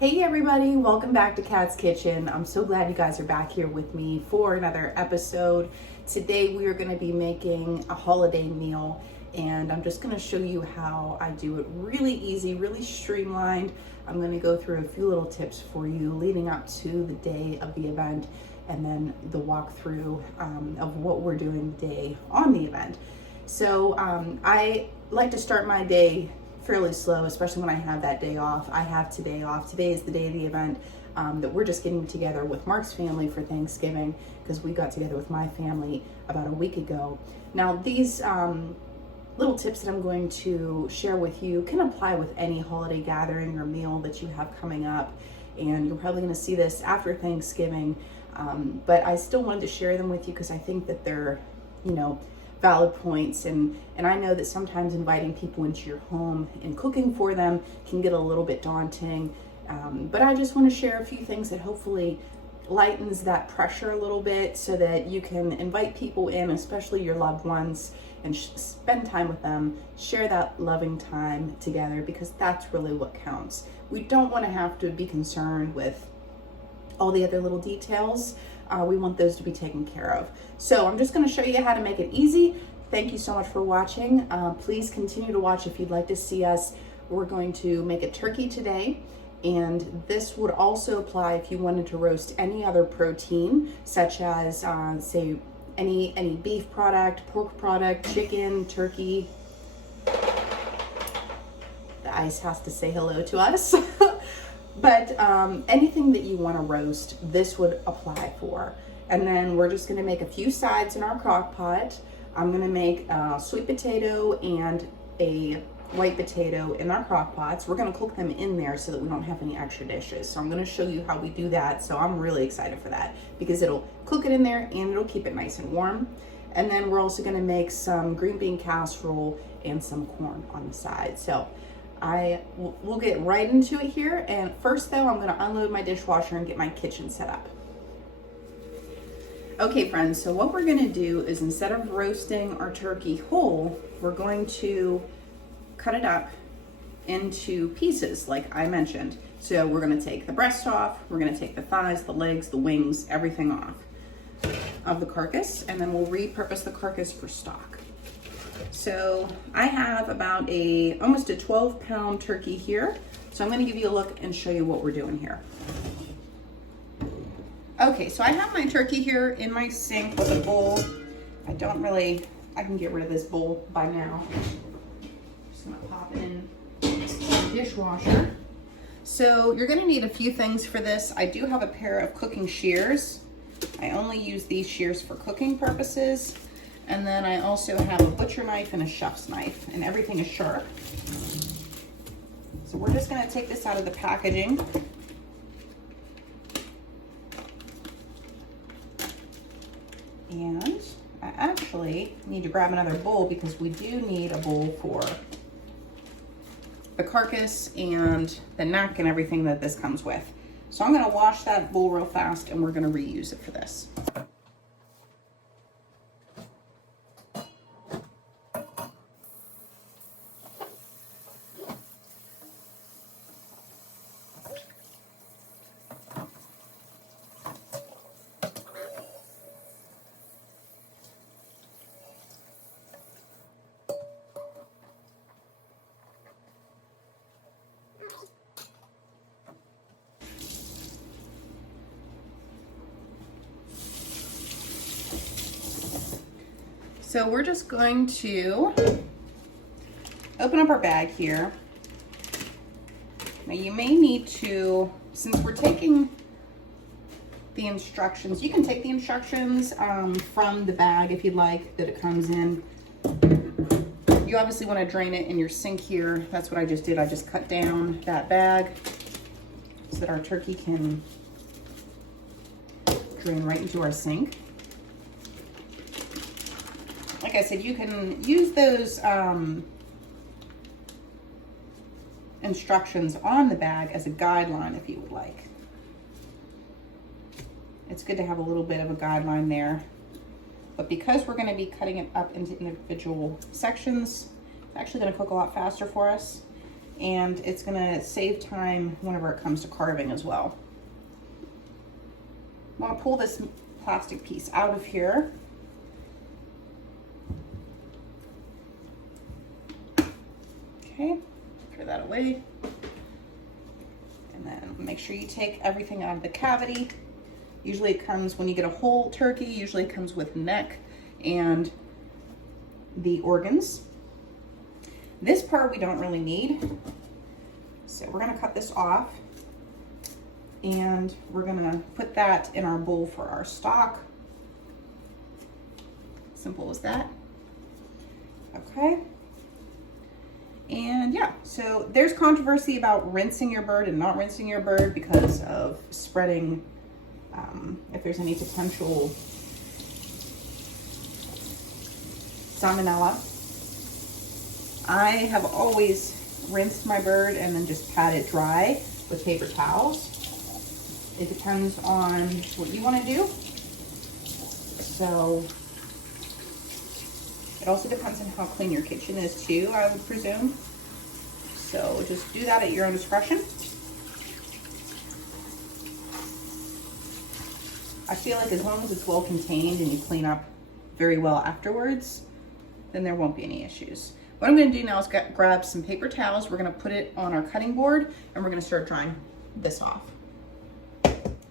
Hey everybody, welcome back to Kat's Kitchen. I'm so glad you guys are back here with me for another episode. Today we are going to be making a holiday meal and I'm just going to show you how I do it really easy, really streamlined. I'm going to go through a few little tips for you leading up to the day of the event and then the walkthrough of what we're doing the day on the event. So I like to start my day fairly slow, especially when I have that day off. I have today off. Today is the day of the event that we're just getting together with Mark's family for Thanksgiving because we got together with my family about a week ago. Now these little tips that I'm going to share with you can apply with any holiday gathering or meal that you have coming up, and you're probably going to see this after Thanksgiving, but I still wanted to share them with you because I think that they're, valid points, and I know that sometimes inviting people into your home and cooking for them can get a little bit daunting, but I just want to share a few things that hopefully lightens that pressure a little bit so that you can invite people in, especially your loved ones, and spend time with them, share that loving time together, because that's really what counts. We don't want to have to be concerned with all the other little details. We want those to be taken care of. So I'm just going to show you how to make it easy. Thank you so much for watching. Please continue to watch if you'd like to see us. We're going to make a turkey today, and this would also apply if you wanted to roast any other protein, such as say any beef product, pork product, chicken, turkey. The ice has to say hello to us. But anything that you want to roast, this would apply for. And then we're just going to make a few sides in our crock pot. I'm going to make a sweet potato and a white potato in our crock pots. We're going to cook them in there so that we don't have any extra dishes. So I'm going to show you how we do that. So I'm really excited for that because it'll cook it in there and it'll keep it nice and warm. And then we're also going to make some green bean casserole and some corn on the side. So we'll get right into it here. And first though, I'm going to unload my dishwasher and get my kitchen set up. Okay friends, so what we're going to do is, instead of roasting our turkey whole, we're going to cut it up into pieces like I mentioned. So we're going to take the breast off, we're going to take the thighs, the legs, the wings, everything off of the carcass, and then we'll repurpose the carcass for stock. So I have about almost a 12-pound turkey here. So I'm going to give you a look and show you what we're doing here. Okay, so I have my turkey here in my sink with a bowl. I can get rid of this bowl by now. Just going to pop it in the dishwasher. So you're going to need a few things for this. I do have a pair of cooking shears. I only use these shears for cooking purposes. And then I also have a butcher knife and a chef's knife, and everything is sharp. So we're just going to take this out of the packaging. And I actually need to grab another bowl because we do need a bowl for the carcass and the neck and everything that this comes with. So I'm going to wash that bowl real fast and we're going to reuse it for this. So we're just going to open up our bag here. Now you may need to, since we're taking the instructions, you can take the instructions from the bag if you'd like that it comes in. You obviously want to drain it in your sink here. That's what I just did. I just cut down that bag so that our turkey can drain right into our sink. Like I said, you can use those instructions on the bag as a guideline if you would like. It's good to have a little bit of a guideline there. But because we're going to be cutting it up into individual sections, it's actually going to cook a lot faster for us. and it's gonna save time whenever it comes to carving as well. I'm gonna pull this plastic piece out of here. Okay, clear that away. And then make sure you take everything out of the cavity. Usually it comes, when you get a whole turkey, usually it comes with neck and the organs. This part we don't really need. So we're gonna cut this off and we're gonna put that in our bowl for our stock. Simple as that. Okay. And yeah, so there's controversy about rinsing your bird and not rinsing your bird because of spreading, if there's any potential salmonella. I have always rinsed my bird and then just pat it dry with paper towels. It depends on what you want to do. So it also depends on how clean your kitchen is too, I would presume. So just do that at your own discretion. I feel like as long as it's well contained and you clean up very well afterwards, then there won't be any issues. What I'm gonna do now is grab some paper towels. We're gonna put it on our cutting board and we're gonna start drying this off.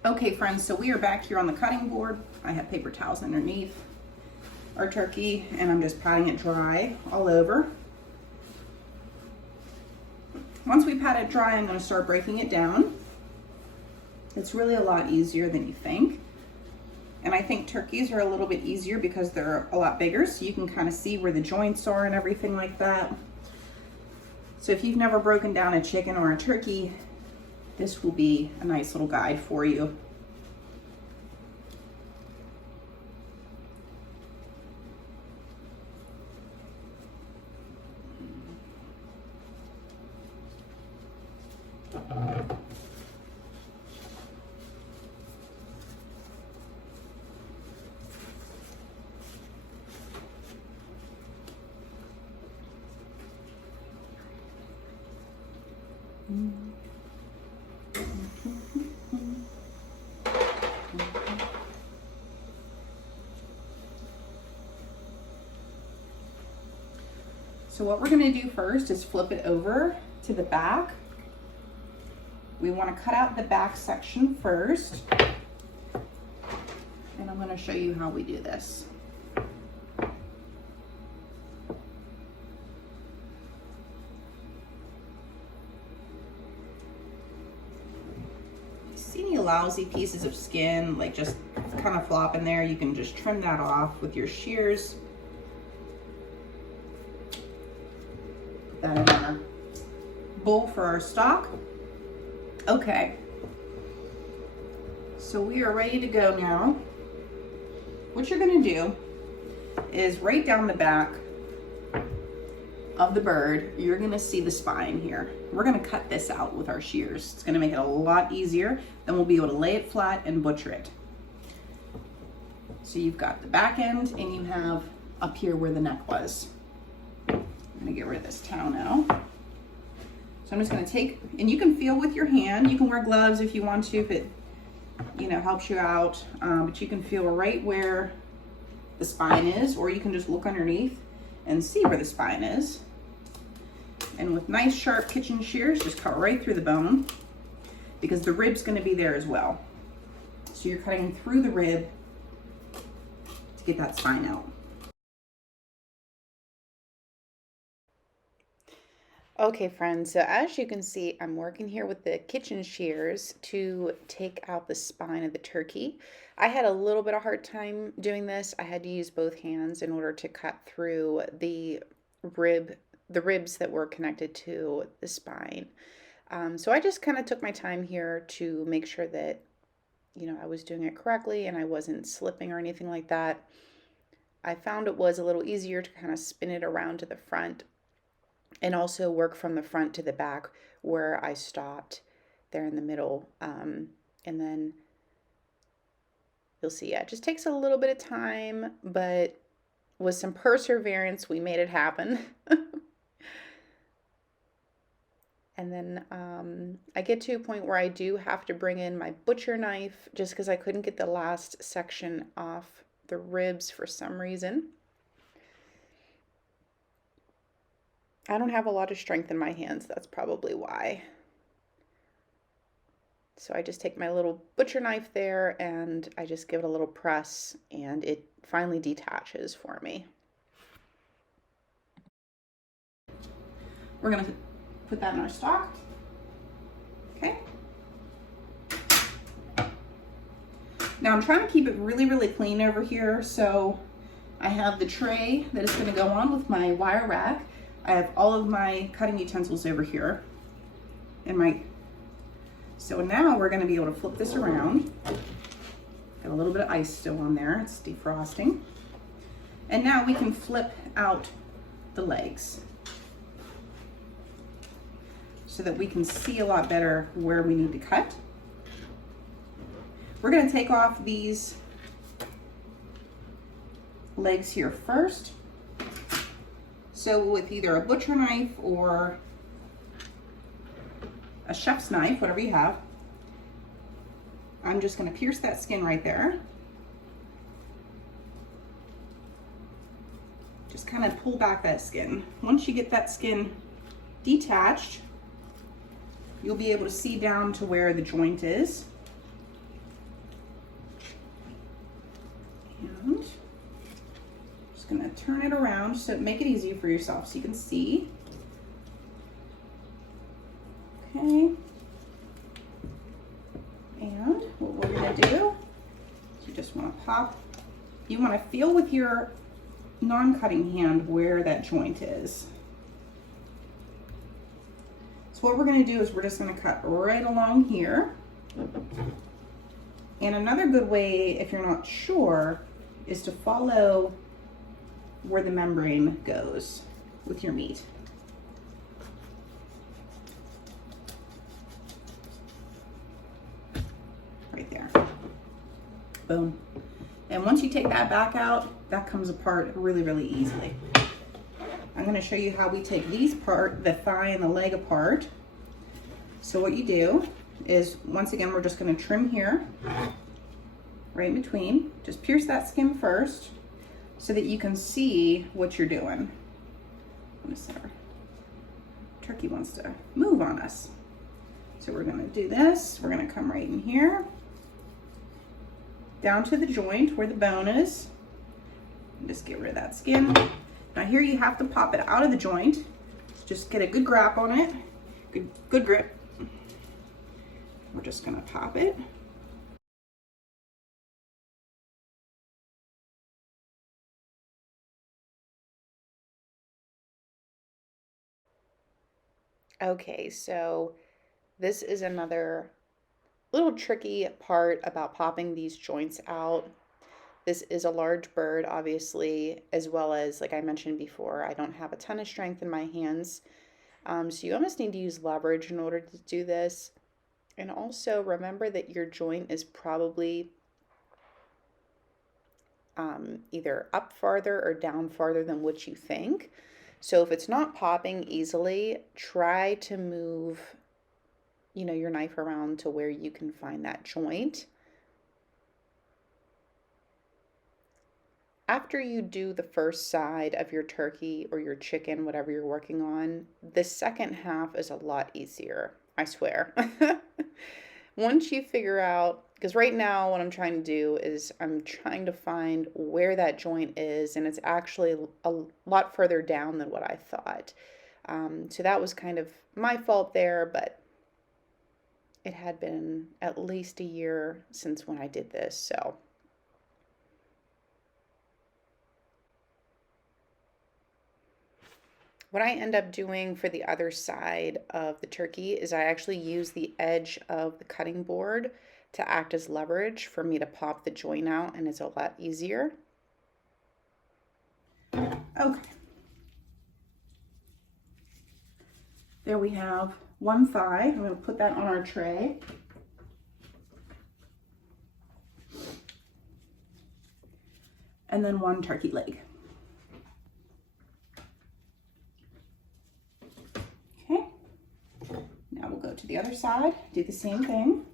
Okay friends, so we are back here on the cutting board. I have paper towels underneath our turkey and I'm just patting it dry all over. Once we pat it dry, I'm gonna start breaking it down. It's really a lot easier than you think. And I think turkeys are a little bit easier because they're a lot bigger, so you can kind of see where the joints are and everything like that. So if you've never broken down a chicken or a turkey, this will be a nice little guide for you. So what we're gonna do first is flip it over to the back. We wanna cut out the back section first. And I'm gonna show you how we do this. See any lousy pieces of skin, like just kind of flopping there, you can just trim that off with your shears. Put that in our bowl for our stock. Okay, so we are ready to go now. What you're gonna do is right down the back of the bird, you're gonna see the spine here. We're gonna cut this out with our shears. It's gonna make it a lot easier. Then we'll be able to lay it flat and butcher it. So you've got the back end and you have up here where the neck was. I'm gonna get rid of this towel now. So I'm just gonna take, and you can feel with your hand, you can wear gloves if you want to, if it, you know, helps you out, but you can feel right where the spine is, or you can just look underneath and see where the spine is. And with nice sharp kitchen shears, just cut right through the bone because the rib's gonna be there as well. So you're cutting through the rib to get that spine out. Okay friends, so as you can see, I'm working here with the kitchen shears to take out the spine of the turkey. I had a little bit of hard time doing this. I had to use both hands in order to cut through the ribs that were connected to the spine. So I just kind of took my time here to make sure that, you know, I was doing it correctly and I wasn't slipping or anything like that. I found it was a little easier to kind of spin it around to the front and also work from the front to the back where I stopped there in the middle. And then you'll see, yeah, it just takes a little bit of time, but with some perseverance, we made it happen. And then I get to a point where I do have to bring in my butcher knife just because I couldn't get the last section off the ribs for some reason. I don't have a lot of strength in my hands, that's probably why. So I just take my little butcher knife there and I just give it a little press and it finally detaches for me. We're gonna put that in our stock. Okay. Now I'm trying to keep it really, really clean over here. So I have the tray that is gonna go on with my wire rack. I have all of my cutting utensils over here. So now we're gonna be able to flip this around. Got a little bit of ice still on there, it's defrosting. And now we can flip out the legs so that we can see a lot better where we need to cut. We're gonna take off these legs here first. So with either a butcher knife or a chef's knife, whatever you have, I'm just gonna pierce that skin right there. Just kind of pull back that skin. Once you get that skin detached, you'll be able to see down to where the joint is. And just gonna turn it around so make it easy for yourself so you can see. Okay. And what we're gonna do is you just wanna you wanna feel with your non-cutting hand where that joint is. So what we're gonna do is we're just gonna cut right along here. And another good way, if you're not sure, is to follow where the membrane goes with your meat. Right there. Boom. And once you take that back out, that comes apart really, really easily. I'm gonna show you how we take these the thigh and the leg apart. So what you do is, once again, we're just gonna trim here, right in between. Just pierce that skin first so that you can see what you're doing. Our turkey wants to move on us. So we're gonna do this. We're gonna come right in here, down to the joint where the bone is. And just get rid of that skin. Now here you have to pop it out of the joint. Just get a good grip on it. Good grip. We're just gonna pop it. Okay, so this is another little tricky part about popping these joints out. This is a large bird, obviously, as well as, like I mentioned before, I don't have a ton of strength in my hands. So you almost need to use leverage in order to do this. And also remember that your joint is probably either up farther or down farther than what you think. So if it's not popping easily, try to move, your knife around to where you can find that joint. After you do the first side of your turkey or your chicken, whatever you're working on, the second half is a lot easier, I swear. Once you figure out, because right now what I'm trying to do is I'm trying to find where that joint is, and it's actually a lot further down than what I thought. So that was kind of my fault there, but it had been at least a year since when I did this, so. What I end up doing for the other side of the turkey is I actually use the edge of the cutting board to act as leverage for me to pop the joint out, and it's a lot easier. Okay. There we have one thigh. I'm going to put that on our tray. And then one turkey leg. Okay. Now we'll go to the other side, do the same thing.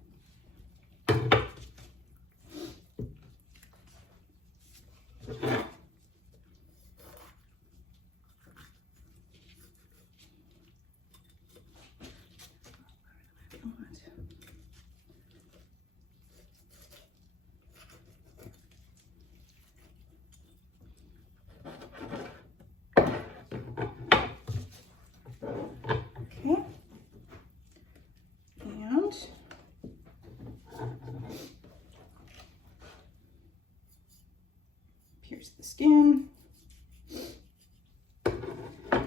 Here's the skin.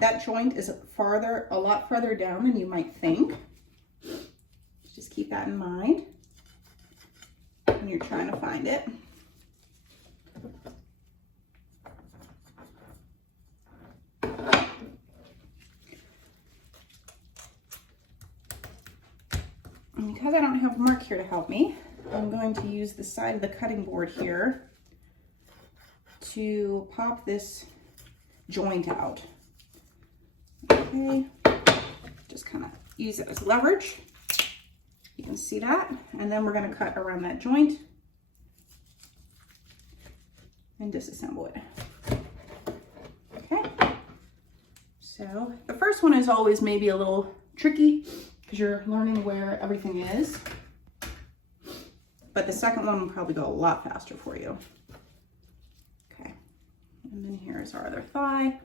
That joint is a lot farther down than you might think. Just keep that in mind when you're trying to find it. And because I don't have Mark here to help me, I'm going to use the side of the cutting board here to pop this joint out. Okay, just kind of use it as leverage. You can see that. And then we're going to cut around that joint and disassemble it. Okay, so the first one is always maybe a little tricky because you're learning where everything is. But the second one will probably go a lot faster for you. Okay, and then here's our other thigh.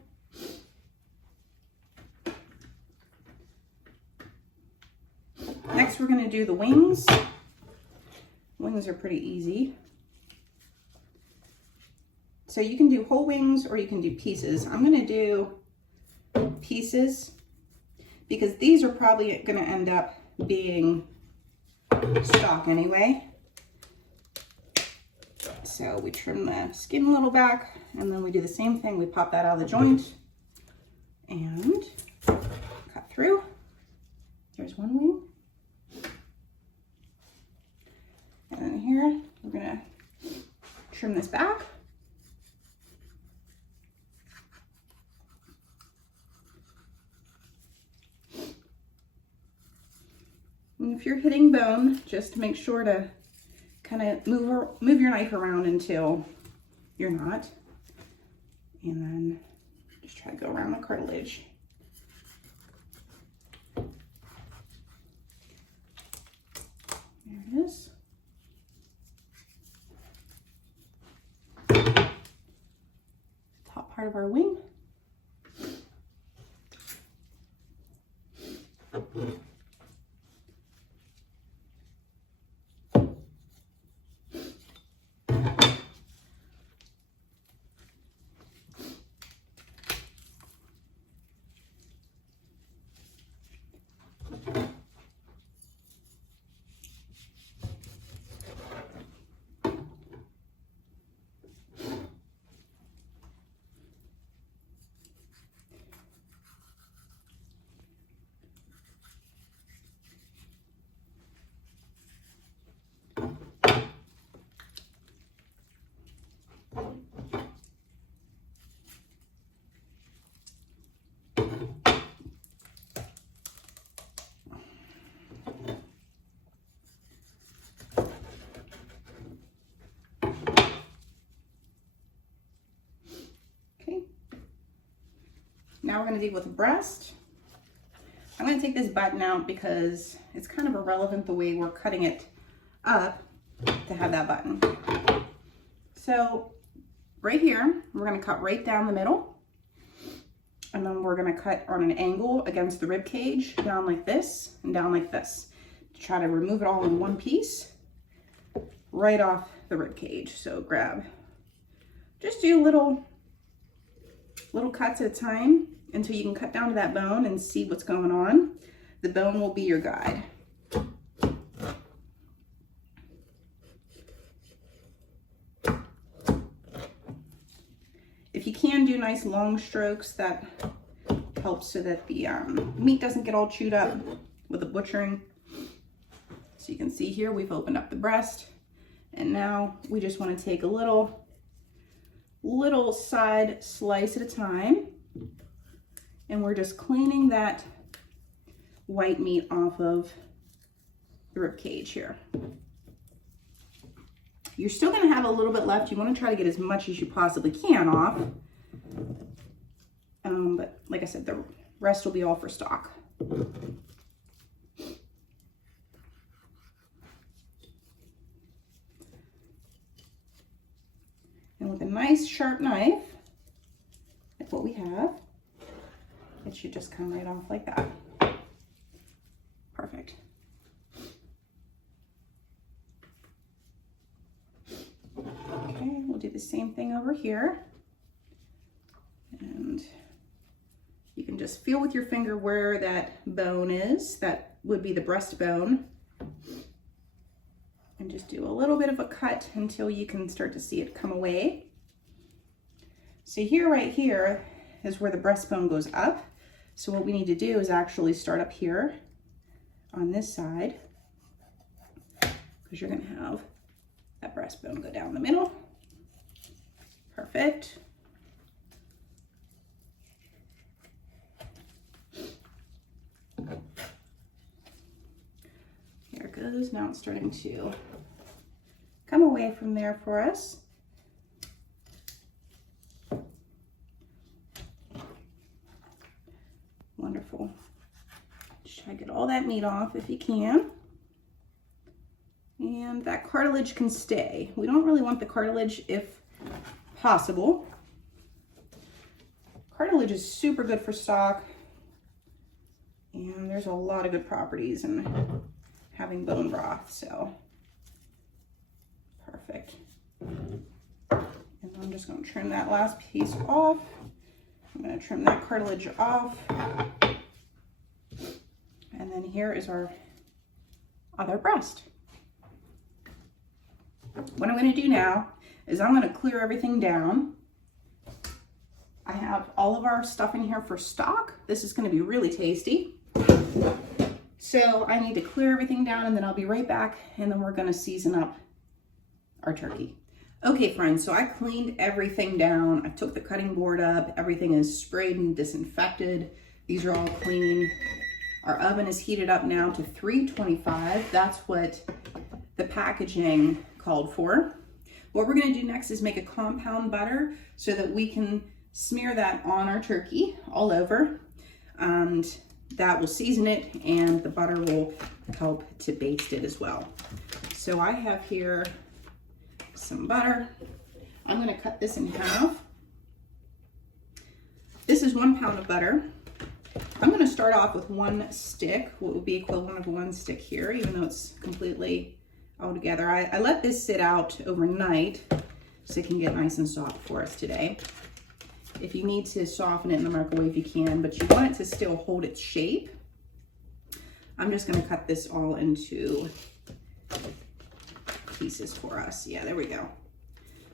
Next, we're going to do the wings. Wings are pretty easy. So you can do whole wings or you can do pieces. I'm going to do pieces because these are probably going to end up being stock anyway. So we trim the skin a little back and then we do the same thing. We pop that out of the joint and cut through. There's one wing. And then here, we're gonna trim this back. And if you're hitting bone, just make sure to kind of move your knife around until you're not. And then just try to go around the cartilage. There it is. Top part of our wing. Now we're going to deal with the breast. I'm going to take this button out because it's kind of irrelevant the way we're cutting it up to have that button. So right here, we're going to cut right down the middle. And then we're going to cut on an angle against the rib cage, down like this and down like this. To try to remove it all in one piece, right off the rib cage. So just do little cuts at a time until you can cut down to that bone and see what's going on. The bone will be your guide. If you can do nice long strokes, that helps so that the meat doesn't get all chewed up with the butchering. So you can see here, we've opened up the breast, and now we just want to take a little side slice at a time, and we're just cleaning that white meat off of the rib cage here. You're still going to have a little bit left. You want to try to get as much as you possibly can off. But like I said, the rest will be all for stock. And with a nice sharp knife, like what we have, it should just come right off like that. Perfect. Okay, we'll do the same thing over here. And you can just feel with your finger where that bone is. That would be the breastbone. And just do a little bit of a cut until you can start to see it come away. So here, right here, is where the breastbone goes up. So what we need to do is actually start up here on this side, because you're going to have that breastbone go down the middle. Perfect. Here it goes. Now it's starting to come away from there for us. Wonderful. Just try to get all that meat off if you can. And that cartilage can stay. We don't really want the cartilage if possible. Cartilage is super good for stock. And there's a lot of good properties in having bone broth, so perfect. And I'm just going to trim that last piece off. I'm going to trim that cartilage off. And then here is our other breast. What I'm going to do now is I'm going to clear everything down. I have all of our stuff in here for stock. This is going to be really tasty. So I need to clear everything down, and then I'll be right back, and then we're going to season up our turkey. Okay, friends, so I cleaned everything down. I took the cutting board up. Everything is sprayed and disinfected. These are all clean. Our oven is heated up now to 325. That's what the packaging called for. What we're going to do next is make a compound butter so that we can smear that on our turkey all over, and that will season it, and the butter will help to baste it as well. So I have here some butter. I'm going to cut this in half. This is 1 pound of butter. I'm going to start off with 1 stick, what would be equivalent of 1 stick here, even though it's completely all together. I let this sit out overnight so it can get nice and soft for us today. If you need to soften it in the microwave, you can, but you want it to still hold its shape. I'm just going to cut this all into pieces for us. Yeah, there we go.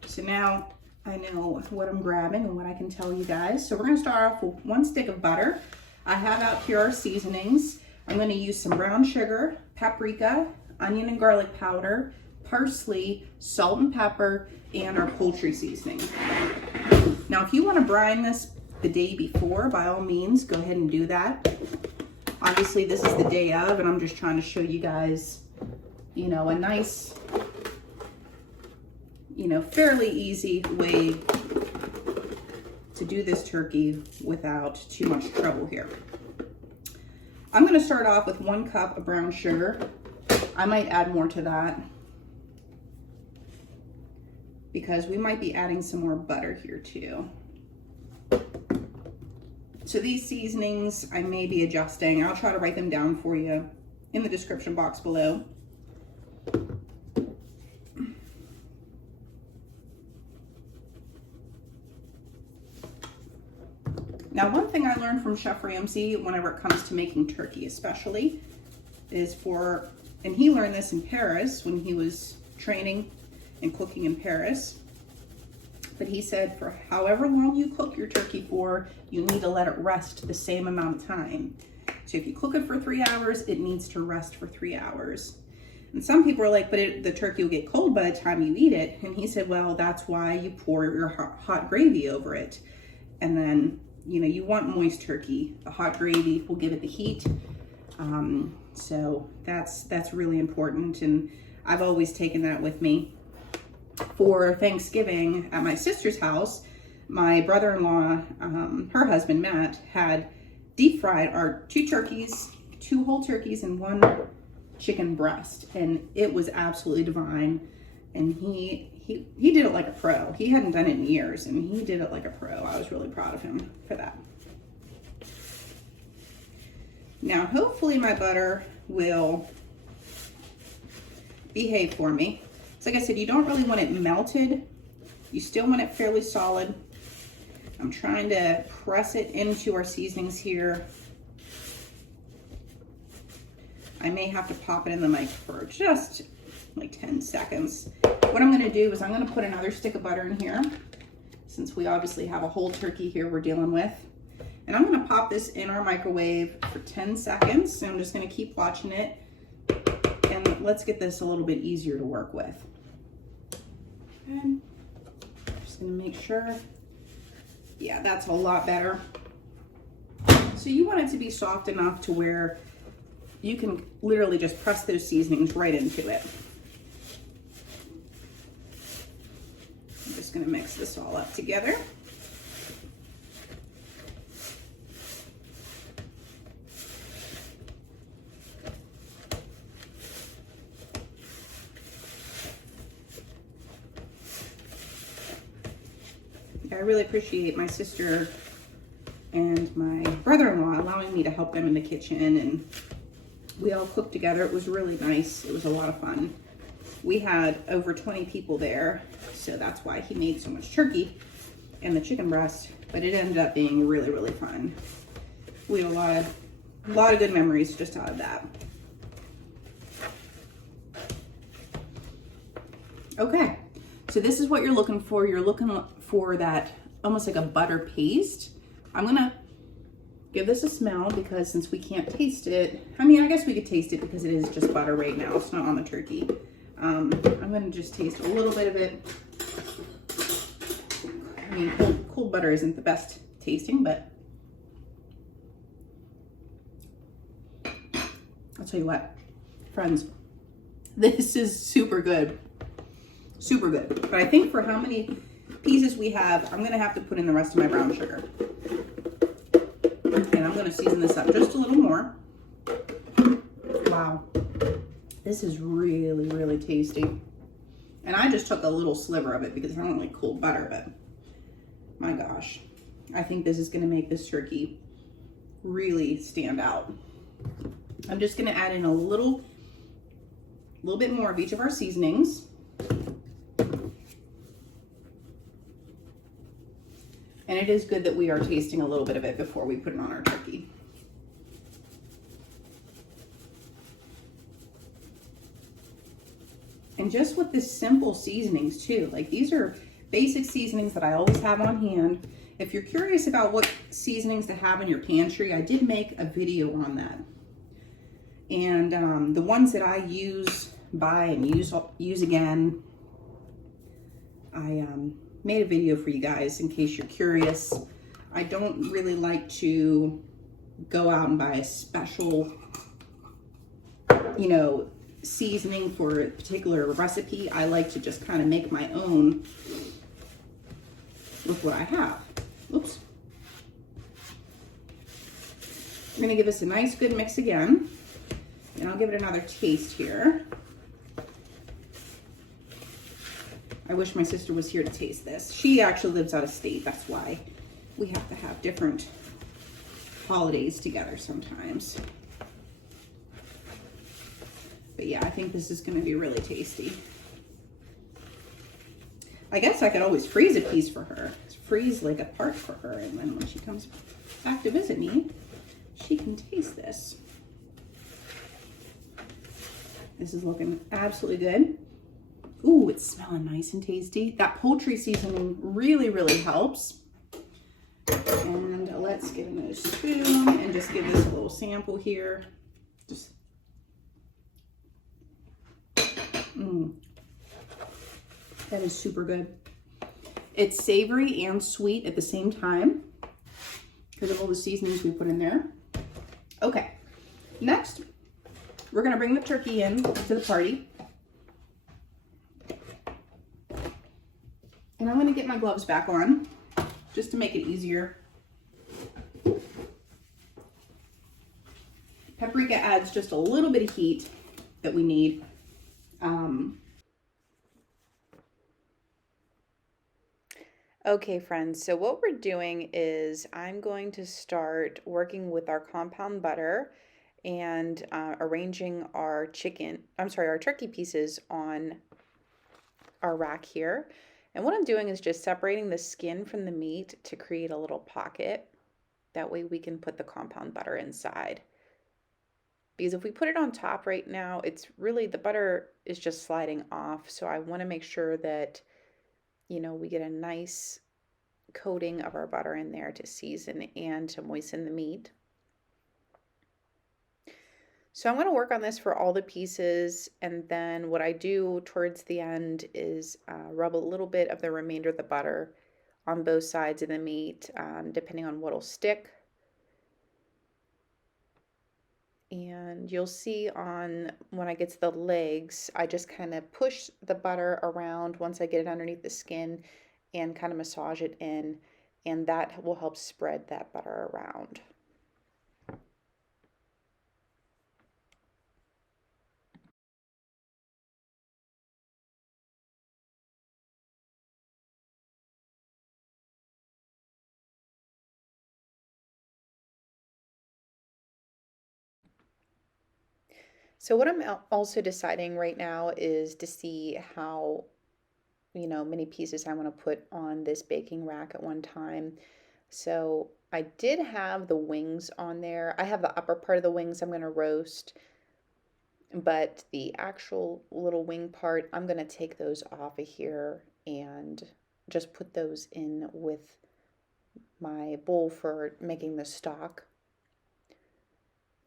So now I know what I'm grabbing and what I can tell you guys. So we're going to start off with 1 stick of butter. I have out here our seasonings. I'm going to use some brown sugar, paprika, onion and garlic powder, parsley, salt and pepper, and our poultry seasoning. Now, if you want to brine this the day before, by all means, go ahead and do that. Obviously, this is the day of, and I'm just trying to show you guys, you know, a nice, you know, fairly easy way to do this turkey without too much trouble here. I'm going to start off with 1 cup of brown sugar. I might add more to that because we might be adding some more butter here too. So these seasonings I may be adjusting. I'll try to write them down for you in the description box below. Now, one thing I learned from Chef Ramsay whenever it comes to making turkey especially is and he learned this in Paris when he was training and cooking in Paris, but he said for however long you cook your turkey for, you need to let it rest the same amount of time. So if you cook it for 3 hours, it needs to rest for 3 hours. And some people are like, but the turkey will get cold by the time you eat it. And he said, well, that's why you pour your hot gravy over it. And then, you know, you want moist turkey. The hot gravy will give it the heat. So that's really important. And I've always taken that with me. For Thanksgiving at my sister's house, my brother-in-law, her husband, Matt, had deep fried our 2 turkeys, 2 whole turkeys and 1 chicken breast. And it was absolutely divine. And he did it like a pro. He hadn't done it in years, and he did it like a pro. I was really proud of him for that. Now, hopefully my butter will behave for me. So like I said, you don't really want it melted. You still want it fairly solid. I'm trying to press it into our seasonings here. I may have to pop it in the mic for just like 10 seconds. What I'm gonna do is I'm gonna put another stick of butter in here, since we obviously have a whole turkey here we're dealing with. And I'm gonna pop this in our microwave for 10 seconds. So I'm just gonna keep watching it, and let's get this a little bit easier to work with. And just gonna make sure, yeah, that's a lot better. So you want it to be soft enough to where you can literally just press those seasonings right into it. I'm just gonna mix this all up together. I really appreciate my sister and my brother-in-law allowing me to help them in the kitchen, and we all cooked together. It was really nice. It was a lot of fun. We had over 20 people there, so that's why he made so much turkey and the chicken breast, but it ended up being really, really fun. We had a lot of good memories just out of that. Okay, so this is what you're looking for. You're looking for that almost like a butter paste. I'm gonna give this a smell, because since we can't taste it, I mean, I guess we could taste it because it is just butter right now. It's not on the turkey. I'm gonna just taste a little bit of it. I mean, cold butter isn't the best tasting, but I'll tell you what, friends, this is super good. Super good. But I think for how many pieces we have, I'm gonna have to put in the rest of my brown sugar. And I'm gonna season this up just a little more. Wow. This is really, really tasty. And I just took a little sliver of it because I don't like cold butter, but my gosh, I think this is gonna make this turkey really stand out. I'm just gonna add in a little bit more of each of our seasonings. And it is good that we are tasting a little bit of it before we put it on our turkey. And just with the simple seasonings too, like these are basic seasonings that I always have on hand. If you're curious about what seasonings to have in your pantry, I did make a video on that. And the ones that I buy and use again, I made a video for you guys in case you're curious. I don't really like to go out and buy a special, seasoning for a particular recipe. I like to just kind of make my own with what I have. Oops. I'm gonna give this a nice good mix again, and I'll give it another taste here. I wish my sister was here to taste this. She actually lives out of state. That's why we have to have different holidays together sometimes. But yeah, I think this is gonna be really tasty. I guess I could always freeze a piece for her. Freeze like a part for her, and then when she comes back to visit me, she can taste this. This is looking absolutely good. Ooh, it's smelling nice and tasty. That poultry seasoning really, really helps. And let's get another spoon and just give this a little sample here. Just, that is super good. It's savory and sweet at the same time because of all the seasonings we put in there. Okay, Next, we're gonna bring the turkey in to the party. And I'm gonna get my gloves back on just to make it easier. Paprika adds just a little bit of heat that we need. Okay, friends, so what we're doing is I'm going to start working with our compound butter and arranging our turkey pieces on our rack here. And what I'm doing is just separating the skin from the meat to create a little pocket. That way we can put the compound butter inside. Because if we put it on top right now, it's really, the butter is just sliding off. So I want to make sure that, you know, we get a nice coating of our butter in there to season and to moisten the meat. So I'm going to work on this for all the pieces, and then what I do towards the end is rub a little bit of the remainder of the butter on both sides of the meat, depending on what'll stick. And you'll see on when I get to the legs, I just kind of push the butter around once I get it underneath the skin and kind of massage it in, and that will help spread that butter around. So what I'm also deciding right now is to see how, you know, many pieces I want to put on this baking rack at one time. So I did have the wings on there. I have the upper part of the wings I'm going to roast, but the actual little wing part, I'm going to take those off of here and just put those in with my bowl for making the stock.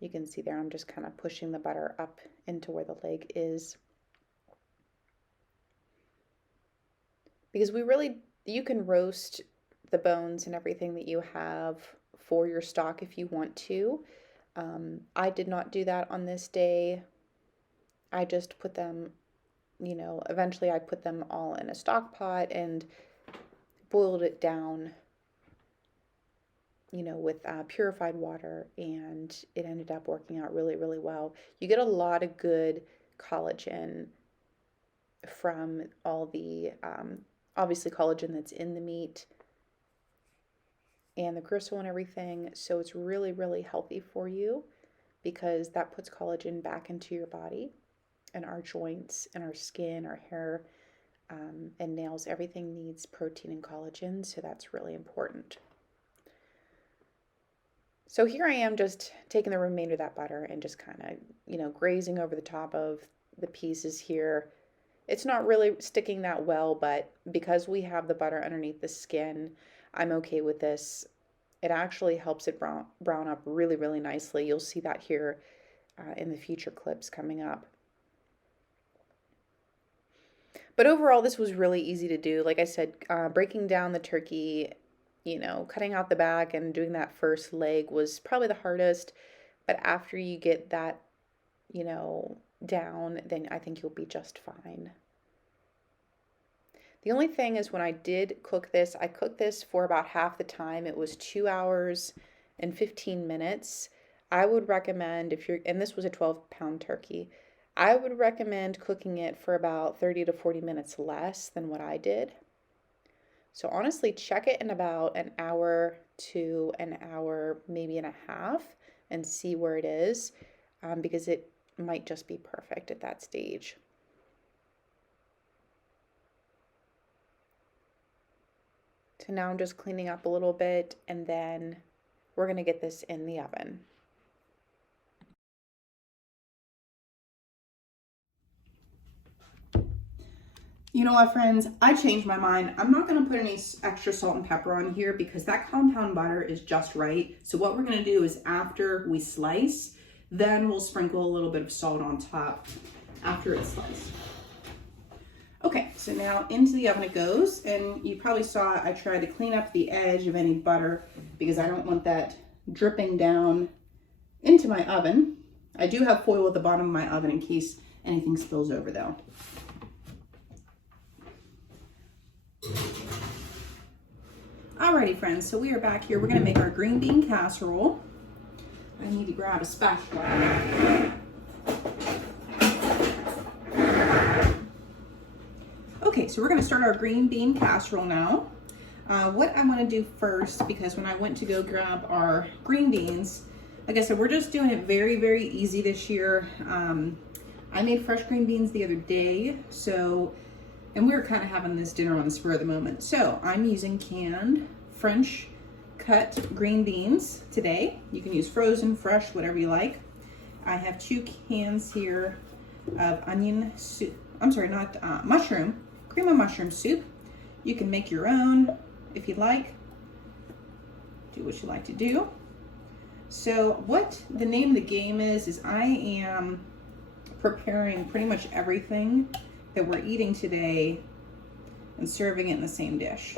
You can see there, I'm just kind of pushing the butter up into where the leg is. Because you can roast the bones and everything that you have for your stock if you want to. I did not do that on this day. I just put them, you know, eventually I put them all in a stock pot and boiled it down, you know, with purified water, and it ended up working out really, really well. You get a lot of good collagen from all the, obviously collagen that's in the meat and the gristle and everything. So it's really, really healthy for you because that puts collagen back into your body, and our joints and our skin, our hair, and nails, everything needs protein and collagen. So that's really important. So here I am just taking the remainder of that butter and just kind of, you know, grazing over the top of the pieces here. It's not really sticking that well, but because we have the butter underneath the skin, I'm okay with this. It actually helps it brown up really, really nicely. You'll see that here in the future clips coming up. But overall, this was really easy to do. Like I said, breaking down the turkey, you know, cutting out the back and doing that first leg was probably the hardest. But after you get that, you know, down, then I think you'll be just fine. The only thing is when I did cook this, I cooked this for about half the time. It was 2 hours and 15 minutes. I would recommend and this was a 12-pound turkey, I would recommend cooking it for about 30 to 40 minutes less than what I did. So honestly, check it in about an hour to an hour, maybe and a half, and see where it is, because it might just be perfect at that stage. So now I'm just cleaning up a little bit, and then we're going to get this in the oven. You know what, friends? I changed my mind. I'm not going to put any extra salt and pepper on here because that compound butter is just right. So what we're going to do is after we slice, then we'll sprinkle a little bit of salt on top after it's sliced. Okay, so now into the oven it goes, and you probably saw I tried to clean up the edge of any butter because I don't want that dripping down into my oven. I do have foil at the bottom of my oven in case anything spills over though. Alrighty friends, so we are back here. We're gonna make our green bean casserole. I need to grab a spatula. Okay, so we're gonna start our green bean casserole now. What I wanna do first, because when I went to go grab our green beans, like I said, we're just doing it very, very easy this year. I made fresh green beans the other day, and we were kind of having this dinner on the spur of the moment. So I'm using canned French cut green beans today. You can use frozen, fresh, whatever you like. I have 2 cans here of onion soup. I'm sorry, not mushroom, cream of mushroom soup. You can make your own if you like. Do what you like to do. So what the name of the game is I am preparing pretty much everything that we're eating today and serving it in the same dish.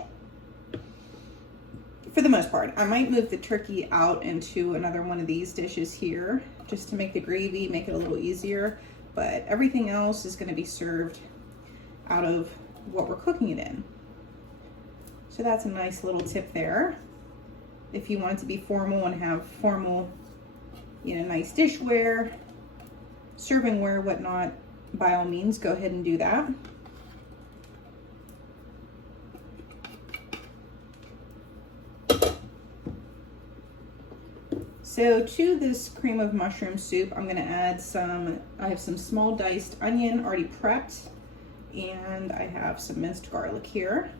For the most part, I might move the turkey out into another one of these dishes here just to make the gravy, make it a little easier, but everything else is going to be served out of what we're cooking it in. So that's a nice little tip there. If you want it to be formal and have formal, nice dishware, servingware, whatnot, by all means, go ahead and do that. So to this cream of mushroom soup, I'm gonna add I have some small diced onion already prepped, and I have some minced garlic here.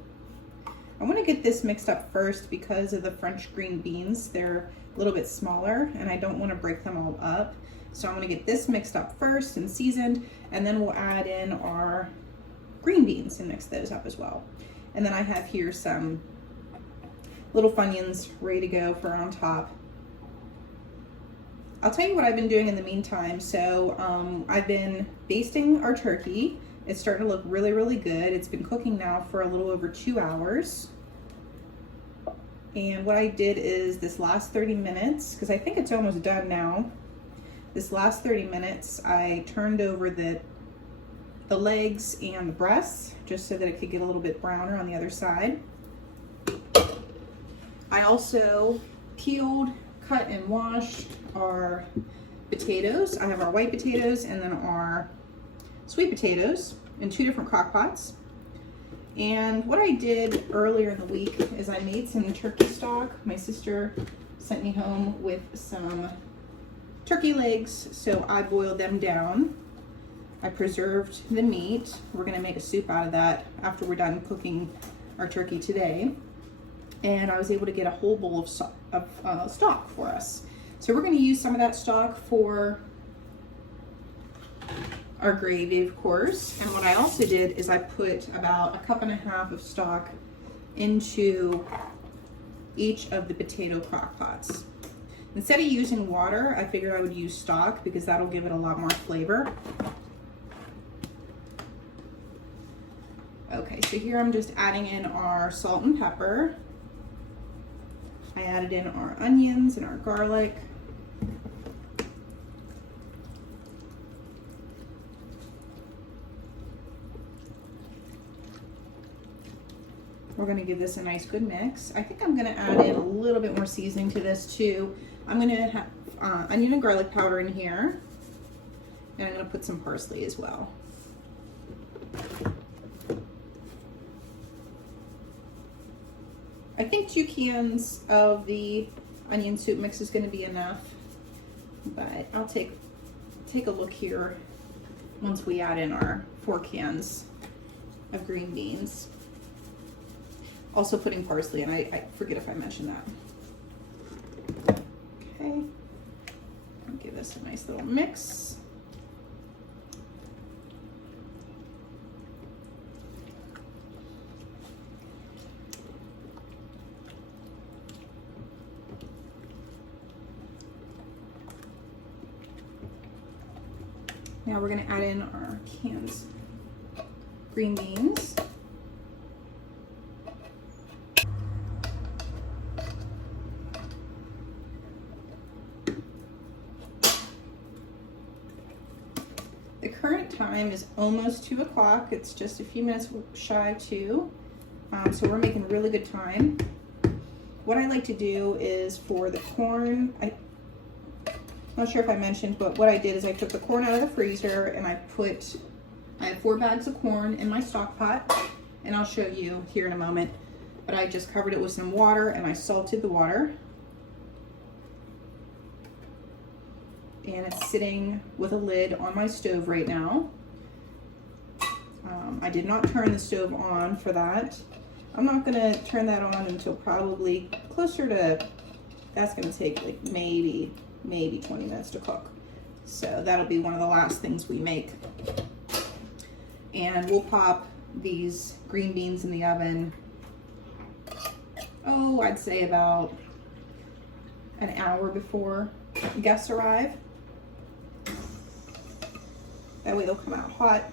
I wanna get this mixed up first because of the French green beans. They're a little bit smaller and I don't wanna break them all up. So I'm gonna get this mixed up first and seasoned, and then we'll add in our green beans and mix those up as well. And then I have here some little Funyuns ready to go for on top. I'll tell you what I've been doing in the meantime. So I've been basting our turkey. It's starting to look really, really good. It's been cooking now for a little over 2 hours. And what I did is this last 30 minutes, because I think it's almost done now, this last 30 minutes, I turned over the legs and the breasts just so that it could get a little bit browner on the other side. I also peeled, cut, and washed our potatoes. I have our white potatoes and then our sweet potatoes in 2 different crock pots. And what I did earlier in the week is I made some turkey stock. My sister sent me home with some turkey legs, so I boiled them down. I preserved the meat. We're gonna make a soup out of that after we're done cooking our turkey today. And I was able to get a whole bowl of stock for us. So we're gonna use some of that stock for our gravy, of course. And what I also did is I put about 1.5 cups of stock into each of the potato crock pots. Instead of using water, I figured I would use stock because that'll give it a lot more flavor. Okay, so here I'm just adding in our salt and pepper. I added in our onions and our garlic. We're gonna give this a nice good mix. I think I'm gonna add in a little bit more seasoning to this too. I'm gonna have onion and garlic powder in here, and I'm gonna put some parsley as well. I think 2 cans of the onion soup mix is gonna be enough, but I'll take a look here once we add in our 4 cans of green beans. Also putting parsley, and I forget if I mentioned that. Okay, I'll give this a nice little mix. Now we're gonna add in our cans green beans. time is almost 2 o'clock. It's just a few minutes shy of 2. So we're making really good time. What I like to do is for the corn, I'm not sure if I mentioned, but what I did is I took the corn out of the freezer and I have 4 bags of corn in my stock pot, and I'll show you here in a moment. But I just covered it with some water and I salted the water. And it's sitting with a lid on my stove right now. I did not turn the stove on for that. I'm not gonna turn that on until probably closer to, that's gonna take like maybe 20 minutes to cook. So that'll be one of the last things we make. And we'll pop these green beans in the oven, I'd say about an hour before guests arrive. That way they'll come out hot.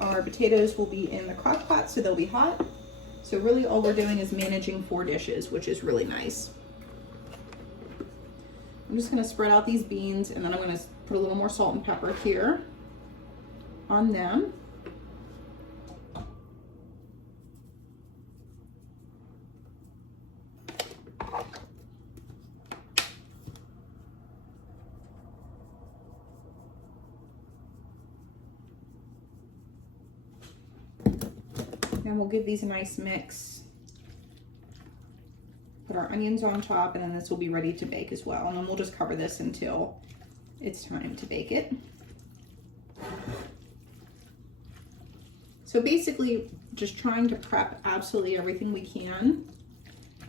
Our potatoes will be in the crock pot, so they'll be hot. So really all we're doing is managing 4 dishes, which is really nice. I'm just gonna spread out these beans, and then I'm gonna put a little more salt and pepper here on them. And we'll give these a nice mix. Put our onions on top, and then this will be ready to bake as well. And then we'll just cover this until it's time to bake it. So basically, just trying to prep absolutely everything we can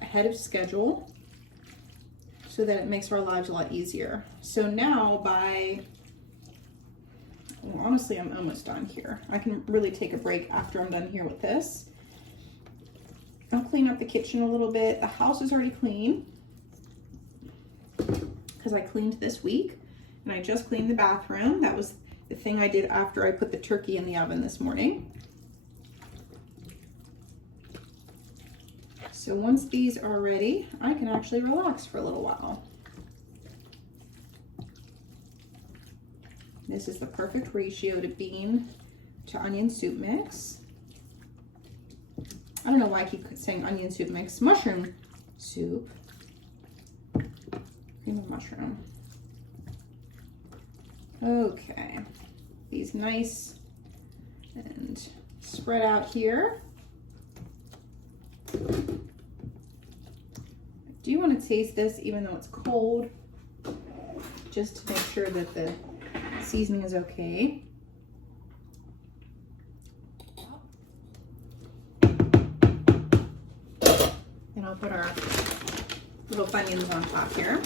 ahead of schedule so that it makes our lives a lot easier. So now well, honestly, I'm almost done here. I can really take a break after I'm done here with this. I'll clean up the kitchen a little bit. The house is already clean because I cleaned this week, and I just cleaned the bathroom. That was the thing I did after I put the turkey in the oven this morning. So once these are ready, I can actually relax for a little while. This is the perfect ratio to bean to onion soup mix. I don't know why I keep saying onion soup mix. Mushroom soup. Cream of mushroom. Okay. These nice and spread out here. I do want to taste this even though it's cold, just to make sure that the seasoning is okay. And I'll put our little Funyuns on top here.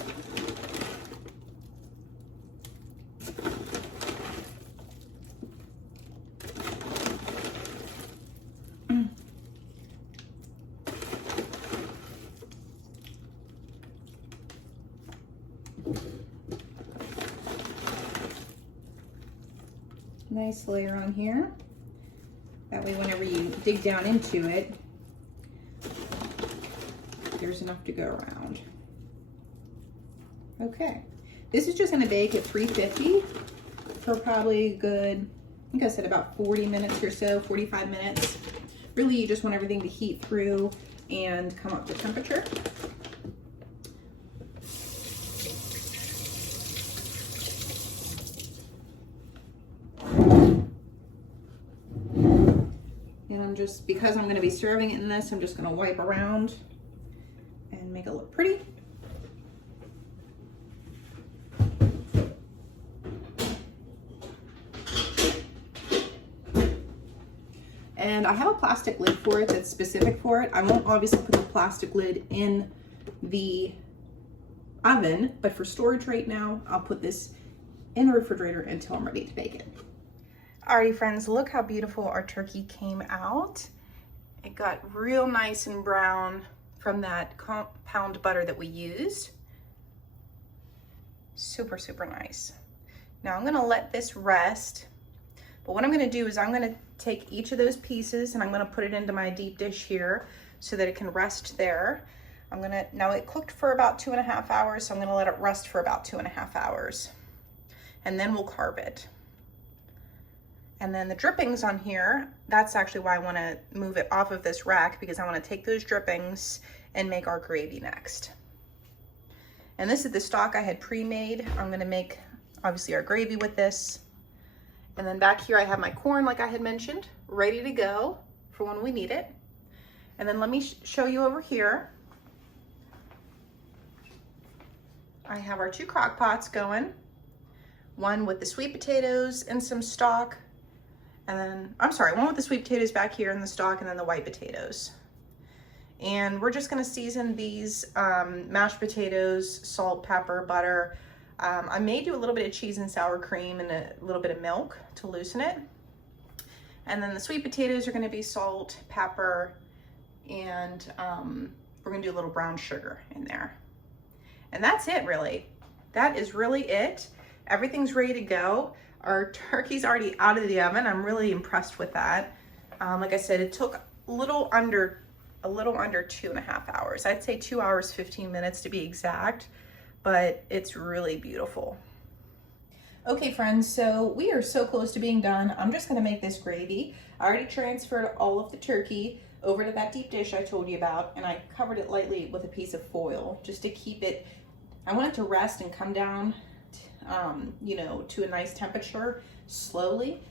Nice layer on here. That way whenever you dig down into it, there's enough to go around. Okay, this is just gonna bake at 350 for probably a good, I think I said about 40 minutes or so, 45 minutes. Really, you just want everything to heat through and come up to temperature. Just because I'm going to be serving it in this, I'm just going to wipe around and make it look pretty. And I have a plastic lid for it that's specific for it. I won't obviously put the plastic lid in the oven, but for storage right now, I'll put this in the refrigerator until I'm ready to bake it. Alrighty friends, look how beautiful our turkey came out. It got real nice and brown from that compound butter that we used. Super, super nice. Now I'm gonna let this rest, but what I'm gonna do is I'm gonna take each of those pieces and I'm gonna put it into my deep dish here so that it can rest there. Now it cooked for about 2.5 hours, so I'm gonna let it rest for about 2.5 hours. and then we'll carve it. And then the drippings on here, that's actually why I want to move it off of this rack, because I want to take those drippings and make our gravy next. And this is the stock I had pre-made. I'm going to make obviously our gravy with this. And then back here I have my corn, like I had mentioned, ready to go for when we need it. And then let me show you over here. I have our 2 crock pots going. One with the sweet potatoes and some stock. And then, I'm sorry, one with the sweet potatoes back here in the stock, and then the white potatoes. And we're just gonna season these mashed potatoes, salt, pepper, butter. I may do a little bit of cheese and sour cream and a little bit of milk to loosen it. And then the sweet potatoes are gonna be salt, pepper, and we're gonna do a little brown sugar in there. And that's it, really. That is really it. Everything's ready to go. Our turkey's already out of the oven. I'm really impressed with that. Like I said, it took a little under 2.5 hours. I'd say 2 hours, 15 minutes to be exact, but it's really beautiful. Okay, friends, so we are so close to being done. I'm just gonna make this gravy. I already transferred all of the turkey over to that deep dish I told you about, and I covered it lightly with a piece of foil just to keep it, I want it to rest and come down you know, to a nice temperature slowly.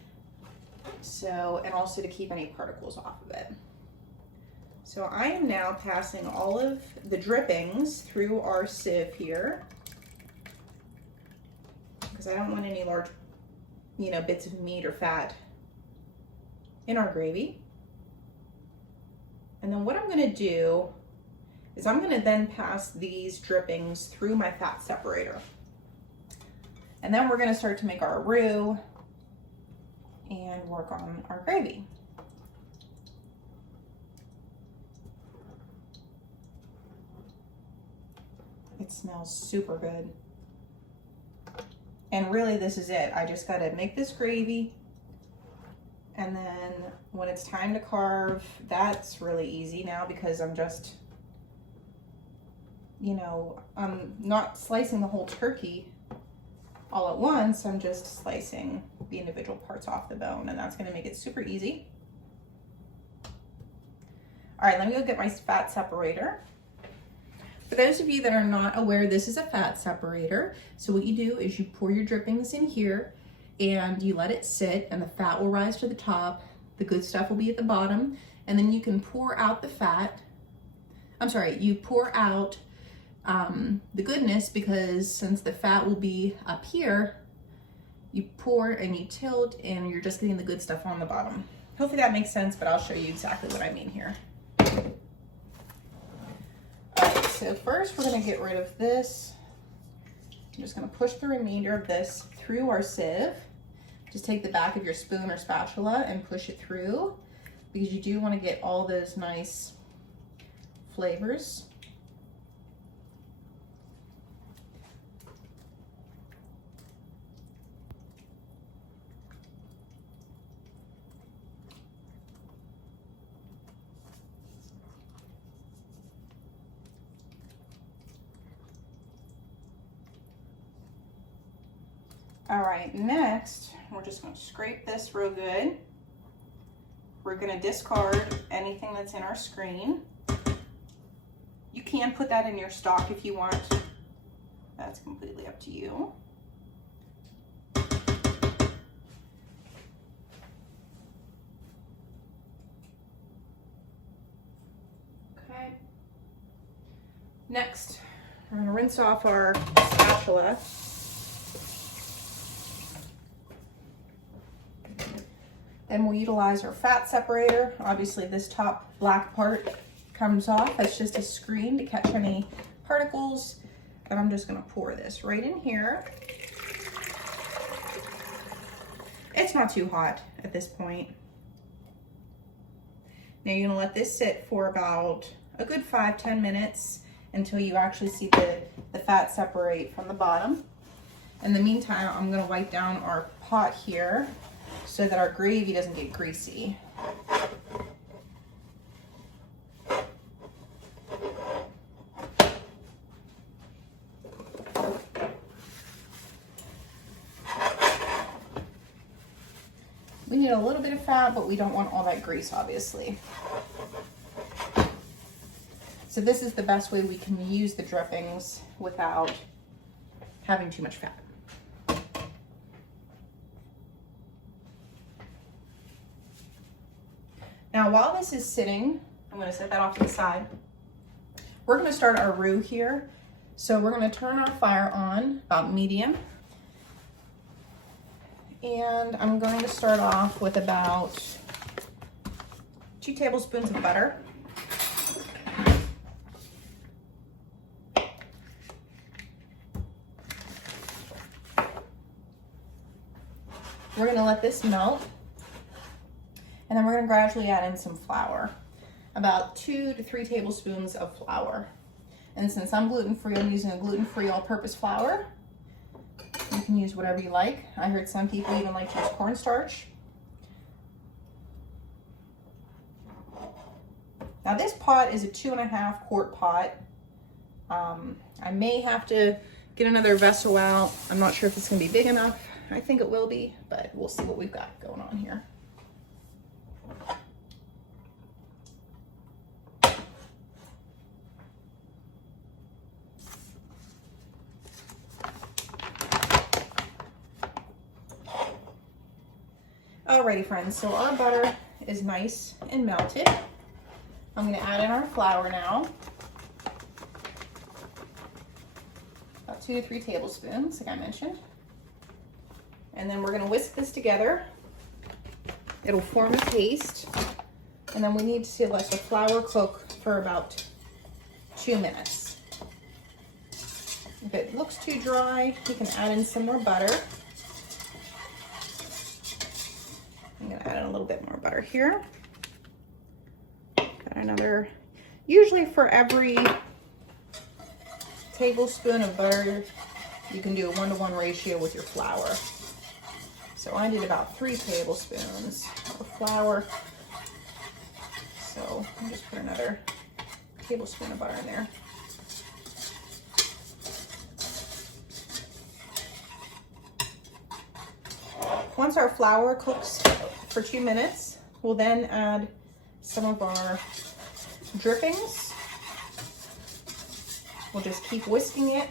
So, and also to keep any particles off of it. So I am now passing all of the drippings through our sieve here, because I don't want any large, you know, bits of meat or fat in our gravy. And then what I'm gonna do is I'm gonna then pass these drippings through my fat separator. And then we're gonna start to make our roux and work on our gravy. It smells super good. And really this is it. I just gotta make this gravy, and then when it's time to carve, that's really easy now, because I'm just, you know, I'm not slicing the whole turkey all at once. I'm just slicing the individual parts off the bone, and that's gonna make it super easy. All right, let me go get my fat separator. For those of you that are not aware, this is a fat separator. So what you do is you pour your drippings in here and you let it sit, and the fat will rise to the top. The good stuff will be at the bottom, and then you can pour out the fat. I'm sorry, you pour out the goodness, because since the fat will be up here, you pour and you tilt, and you're just getting the good stuff on the bottom. Hopefully that makes sense, but I'll show you exactly what I mean here. All right, so first we're gonna get rid of this. I'm just gonna push the remainder of this through our sieve. Just take the back of your spoon or spatula and push it through, because you do wanna get all those nice flavors. All right, next, we're just gonna scrape this real good. We're gonna discard anything that's in our screen. You can put that in your stock if you want. That's completely up to you. Okay. Next, we're gonna rinse off our spatula. Then we'll utilize our fat separator. Obviously this top black part comes off. That's just a screen to catch any particles. And I'm just gonna pour this right in here. It's not too hot at this point. Now you're gonna let this sit for about a good 5-10 minutes until you actually see the fat separate from the bottom. In the meantime, I'm gonna wipe down our pot here so that our gravy doesn't get greasy. We need a little bit of fat, but we don't want all that grease, obviously. So this is the best way we can use the drippings without having too much fat. Now, while this is sitting, I'm going to set that off to the side. We're going to start our roux here. So we're going to turn our fire on about medium. And I'm going to start off with about 2 tablespoons of butter. We're going to let this melt. And then we're going to gradually add in some flour. About 2 to 3 tablespoons of flour. And since I'm gluten-free, I'm using a gluten-free all-purpose flour. You can use whatever you like. I heard some people even like to use cornstarch. Now this pot is a 2.5 quart pot. I may have to get another vessel out. I'm not sure if it's gonna be big enough. I think it will be, but we'll see what we've got going on here. Alrighty friends, so our butter is nice and melted. I'm going to add in our flour now. About 2 to 3 tablespoons, like I mentioned. And then we're going to whisk this together. It'll form a paste. And then we need to let the flour cook for about 2 minutes. If it looks too dry, you can add in some more butter. I'm gonna add in a little bit more butter here. Got another, usually for every tablespoon of butter, you can do a 1-to-1 ratio with your flour. So I did about 3 tablespoons of flour. So I'll just put another tablespoon of butter in there. Once our flour cooks for 2 minutes, we'll then add some of our drippings. We'll just keep whisking it.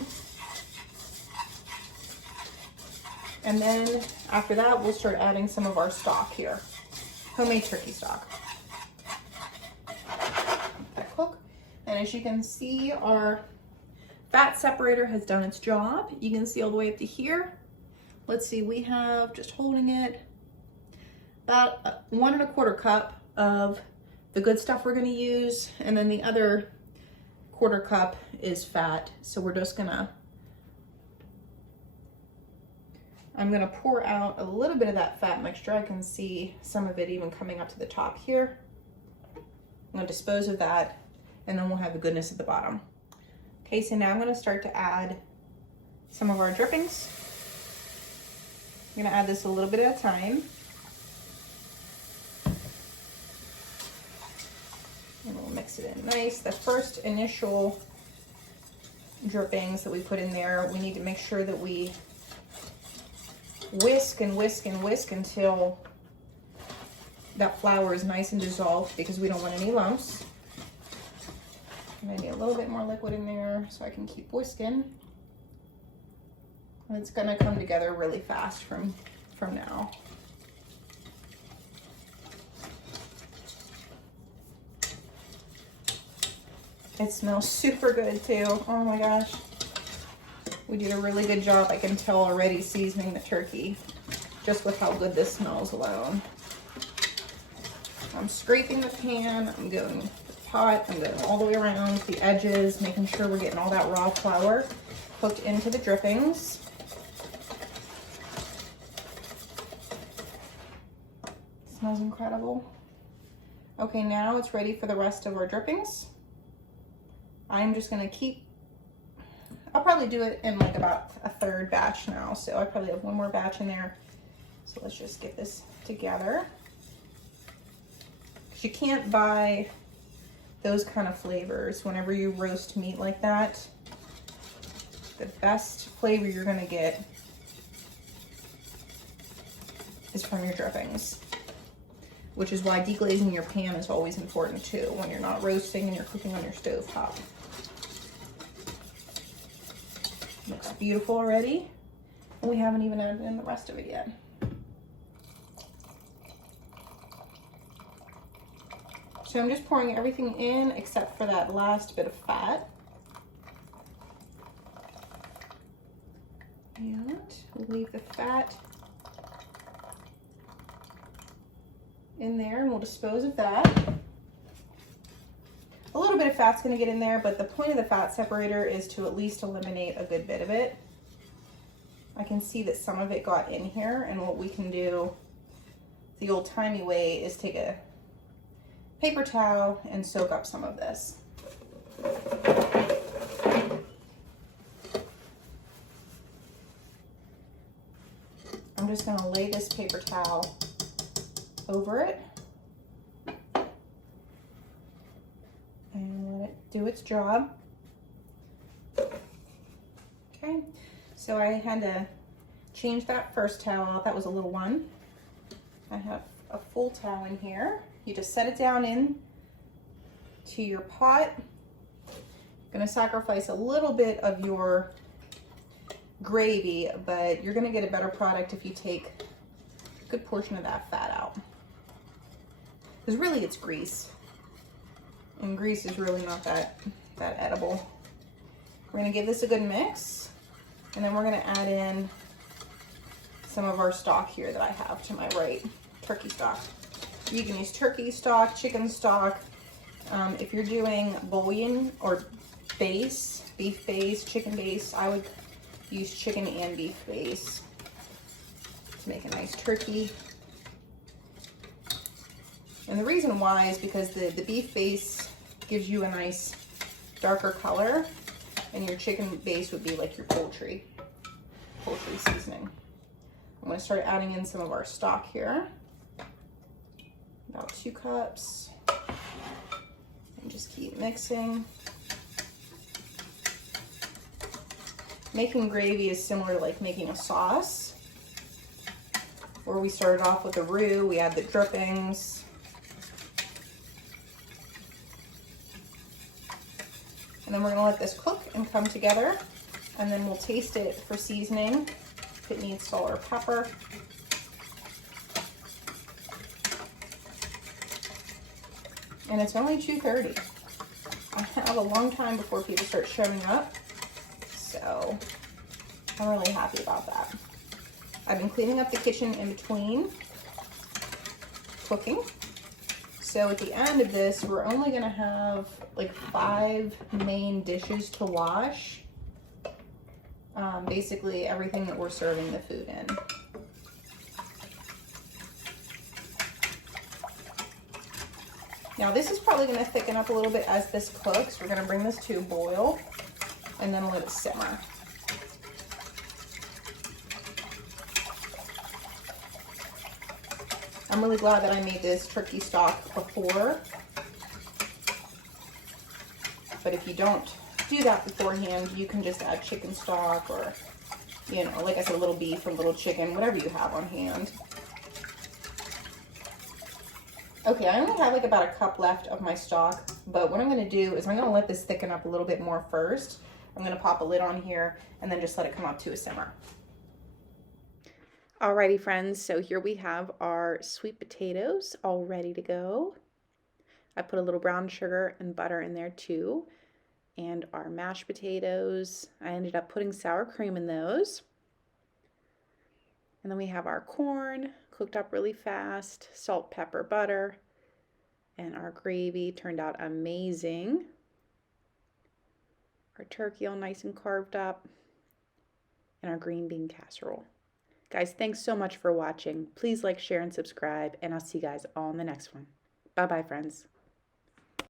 And then after that, we'll start adding some of our stock here. Homemade turkey stock. Let that cook. And as you can see, our fat separator has done its job. You can see all the way up to here. Let's see, we have, just holding it, about 1 1/4 cup of the good stuff we're gonna use, and then the other 1/4 cup is fat. So we're just I'm gonna pour out a little bit of that fat mixture. I can see some of it even coming up to the top here. I'm gonna dispose of that, and then we'll have the goodness at the bottom. Okay, so now I'm gonna start to add some of our drippings. I'm gonna add this a little bit at a time. And we'll mix it in nice. The first initial drippings that we put in there, we need to make sure that we whisk and whisk and whisk until that flour is nice and dissolved, because we don't want any lumps. Maybe a little bit more liquid in there so I can keep whisking. And it's gonna come together really fast from now. It smells super good too. Oh my gosh. We did a really good job, I can tell already, seasoning the turkey, just with how good this smells alone. I'm scraping the pan, I'm going the pot, I'm going all the way around the edges, making sure we're getting all that raw flour cooked into the drippings. It smells incredible. Okay, now it's ready for the rest of our drippings. I'm just gonna I'll probably do it in like about a 3rd batch now, so I probably have 1 more batch in there. So let's just get this together. You can't buy those kind of flavors whenever you roast meat like that. The best flavor you're gonna get is from your drippings. which is why deglazing your pan is always important too when you're not roasting and you're cooking on your stove top. Looks beautiful already. And we haven't even added in the rest of it yet. So I'm just pouring everything in except for that last bit of fat. And we'll leave the fat in there and we'll dispose of that. A little bit of fat's gonna get in there, but the point of the fat separator is to at least eliminate a good bit of it. I can see that some of it got in here, and what we can do the old-timey way is take a paper towel and soak up some of this. I'm just gonna lay this paper towel over it and let it do its job. Okay, so I had to change that first towel out. That was a little one. I have a full towel in here. You just set it down in to your pot. Gonna sacrifice a little bit of your gravy, but you're gonna get a better product if you take a good portion of that fat out. Because really it's grease. And grease is really not that edible. We're gonna give this a good mix, and then we're gonna add in some of our stock here that I have to my right, turkey stock. You can use turkey stock, chicken stock. If you're doing bouillon or base, beef base, chicken base, I would use chicken and beef base to make a nice turkey. And the reason why is because the beef base gives you a nice darker color, and your chicken base would be like your poultry seasoning. I'm going to start adding in some of our stock here. About 2 cups. And just keep mixing. Making gravy is similar to like making a sauce, where we started off with the roux, we add the drippings. And then we're gonna let this cook and come together, and then we'll taste it for seasoning, if it needs salt or pepper. And it's only 2:30. I have a long time before people start showing up, so I'm really happy about that. I've been cleaning up the kitchen in between cooking. So at the end of this, we're only gonna have like 5 main dishes to wash. Basically everything that we're serving the food in. Now this is probably gonna thicken up a little bit as this cooks. We're gonna bring this to a boil and then let it simmer. I'm really glad that I made this turkey stock before. But if you don't do that beforehand, you can just add chicken stock or, you know, like I said, a little beef or a little chicken, whatever you have on hand. Okay, I only have like about a cup left of my stock, but what I'm gonna do is I'm gonna let this thicken up a little bit more first. I'm gonna pop a lid on here and then just let it come up to a simmer. Alrighty friends, so here we have our sweet potatoes all ready to go. I put a little brown sugar and butter in there too. And our mashed potatoes, I ended up putting sour cream in those. And then we have our corn cooked up really fast, salt, pepper, butter, and our gravy turned out amazing. Our turkey all nice and carved up, and our green bean casserole. Guys, thanks so much for watching. Please like, share, and subscribe, and I'll see you guys all in the next one. Bye-bye, friends.